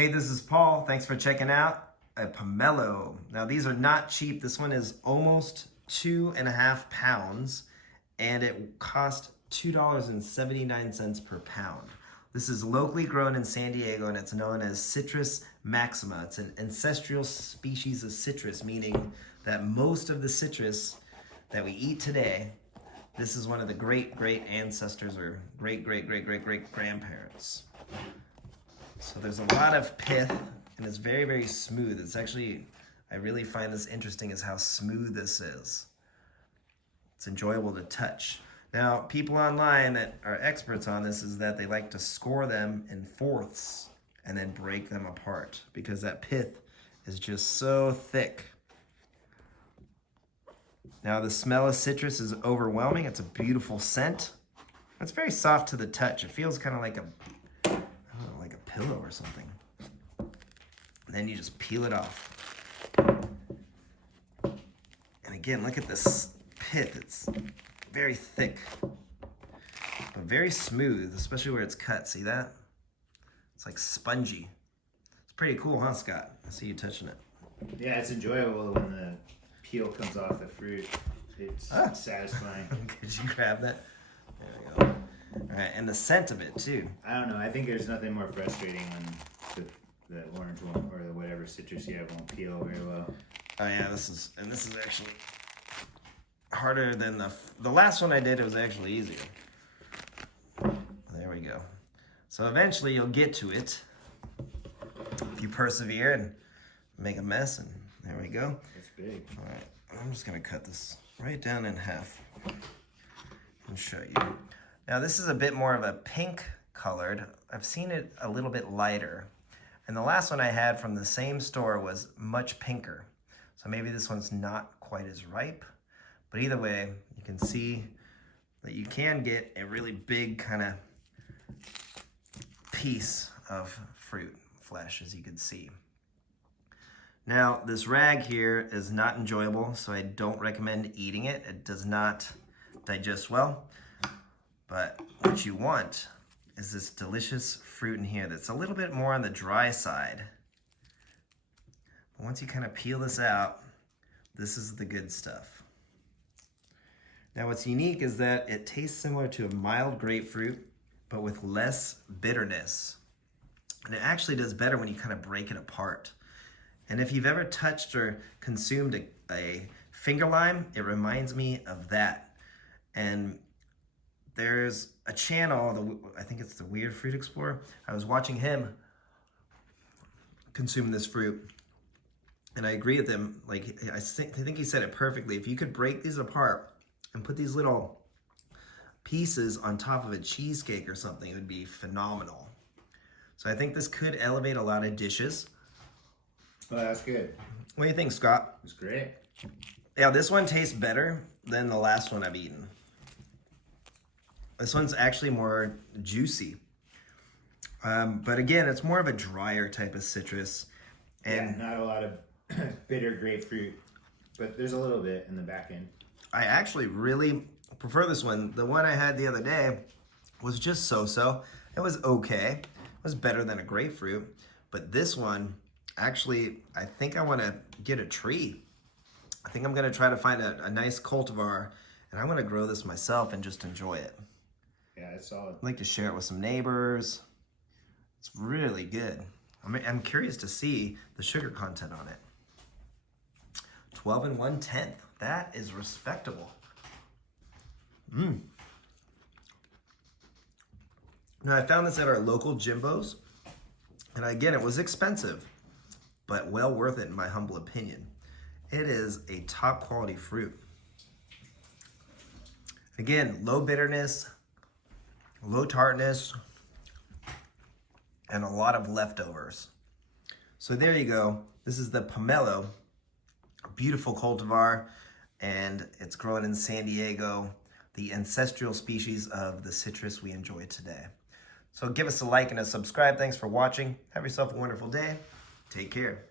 Hey, this is Paul. Thanks for checking out a Pomelo. Now, these are not cheap. This one is almost 2.5 pounds, and it cost $2.79 per pound. This is locally grown in San Diego, and it's known as Citrus maxima. It's an ancestral species of citrus, meaning that most of the citrus that we eat today, this is one of the great ancestors or great grandparents. So there's a lot of pith, and it's very smooth. It's actually, I really find this interesting is how smooth this is. It's enjoyable to touch. Now, people online that are experts on this is that they like to score them in fourths and then break them apart because that pith is just so thick. Now, the smell of citrus is overwhelming. It's a beautiful scent. It's very soft to the touch. It feels kind of like like a pillow or something. And then you just peel it off. And again, look at this pith. It's very thick, but very smooth, especially where it's cut. See that? It's like spongy. It's pretty cool, huh, Scott? I see you touching it. Yeah, it's enjoyable when the peel comes off the fruit. It's satisfying. Could you grab that? There we go. All right, and the scent of it too. I don't know. I think there's nothing more frustrating when the orange one or the whatever citrus you have won't peel very well. Oh yeah, this is actually harder than the last one I did. It was actually easier. There we go. So eventually you'll get to it if you persevere and make a mess. And there we go. That's big. All right, I'm just gonna cut this right down in half and show you. Now this is a bit more of a pink colored. I've seen it a little bit lighter. And the last one I had from the same store was much pinker. So maybe this one's not quite as ripe. But either way, you can see that you can get a really big kind of piece of fruit flesh, as you can see. Now, this rag here is not enjoyable, so I don't recommend eating it. It does not digest well. But what you want is this delicious fruit in here that's a little bit more on the dry side. But once you kind of peel this out, this is the good stuff. Now what's unique is that it tastes similar to a mild grapefruit, but with less bitterness. And it actually does better when you kind of break it apart. And if you've ever touched or consumed a finger lime, it reminds me of that. And there's a channel, I think it's the Weird Fruit Explorer. I was watching him consume this fruit, and I agree with him. Like, I think he said it perfectly. If you could break these apart and put these little pieces on top of a cheesecake or something, it would be phenomenal. So I think this could elevate a lot of dishes. Well, that's good. What do you think, Scott? It's great. Yeah, this one tastes better than the last one I've eaten. This one's actually more juicy. But again, it's more of a drier type of citrus. And yeah, not a lot of bitter grapefruit, but there's a little bit in the back end. I actually really prefer this one. The one I had the other day was just so-so. It was okay. It was better than a grapefruit. But this one, actually, I think I want to get a tree. I think I'm going to try to find a nice cultivar, and I'm going to grow this myself and just enjoy it. Yeah, it's solid. I'd like to share it with some neighbors. It's really good. I'm curious to see the sugar content on it. 12 1/10. That is respectable. Now, I found this at our local Jimbo's. And again, it was expensive, but well worth it in my humble opinion. It is a top quality fruit. Again, low bitterness, low tartness, and a lot of leftovers. So there you go. This is the Pomelo, a beautiful cultivar, and it's grown in San Diego, the ancestral species of the citrus we enjoy today. So give us a like and a subscribe. Thanks for watching. Have yourself a wonderful day. Take care.